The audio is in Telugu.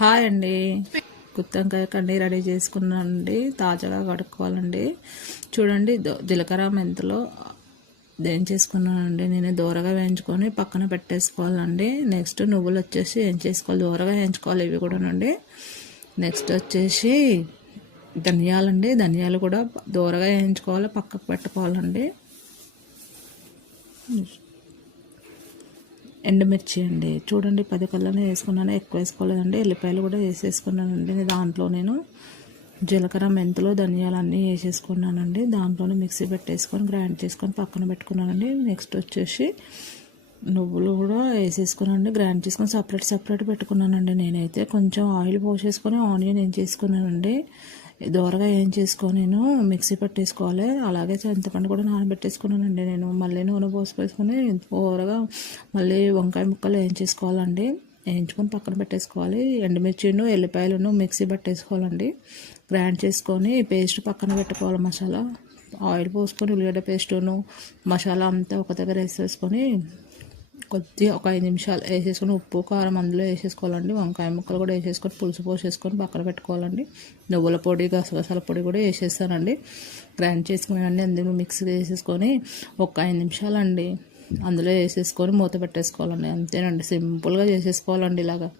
హాయ్ అండి. గుత్తంకాయ కర్రీ రెడీ చేసుకున్నానండి. తాజాగా కడుక్కోవాలండి. చూడండి, జీలకర్ర మెంతులు వేయించేసుకున్నానండి. నేను దూరగా వేయించుకొని పక్కన పెట్టేసుకోవాలండి. నెక్స్ట్ నువ్వులు వచ్చేసి వేయించేసుకోవాలి, దూరగా వేయించుకోవాలి ఇవి కూడానండి. నెక్స్ట్ వచ్చేసి ధనియాలండి, ధనియాలు కూడా దూరగా వేయించుకోవాలి, పక్కకు పెట్టుకోవాలండి. ఎండుమిర్చి అండి, చూడండి 10 కళ్ళనే వేసుకున్నాను, ఎక్కువ వేసుకోలేదండి. ఎల్లిపాయలు కూడా వేసేసుకున్నానండి. దాంట్లో నేను జీలకర్ర మెంతులు ధనియాలు అన్నీ వేసేసుకున్నానండి. దాంట్లోనే మిక్సీ పెట్టేసుకొని గ్రైండ్ చేసుకొని పక్కన పెట్టుకున్నానండి. నెక్స్ట్ వచ్చేసి నువ్వులు కూడా వేసేసుకున్నానండి, గ్రైండ్ చేసుకొని సపరేట్ పెట్టుకున్నానండి. నేనైతే కొంచెం ఆయిల్ పోసేసుకొని ఆనియన్ ఏం చేసుకున్నానండి. దోరగా ఏం చేసుకొని నేను మిక్సీ పెట్టేసుకోవాలి. అలాగే చింతపండు కూడా నానబెట్టేసుకున్నానండి. నేను మళ్ళీ నూనె పోసుకొని దోరగా మళ్ళీ వంకాయ ముక్కలు వేయించేసుకోవాలండి. వేయించుకొని పక్కన పెట్టేసుకోవాలి. ఎండుమిర్చిను ఎల్లిపాయలను మిక్సీ పట్టేసుకోవాలండి. గ్రైండ్ చేసుకొని పేస్ట్ పక్కన పెట్టుకోవాలి. మసాలా ఆయిల్ పోసుకొని ఉల్లిగడ్డ పేస్టును మసాలా అంతా ఒక దగ్గర వేసేసుకొని కొద్దిగా ఒక 5 నిమిషాలు వేసేసుకొని ఉప్పు కారం అందులో వేసేసుకోవాలండి. వంకాయ ముక్కలు కూడా వేసేసుకొని పులుసు పోసేసుకొని పక్కన పెట్టుకోవాలండి. నువ్వుల పొడి గసగసాల పొడి కూడా వేసేస్తానండి. గ్రైండ్ చేసుకున్నానండి. అందులో మిక్సీ వేసేసుకొని ఒక 5 నిమిషాలండి అందులో వేసేసుకొని మూత పెట్టేసుకోవాలండి. అంతేనండి, సింపుల్గా చేసేసుకోవాలండి ఇలాగా.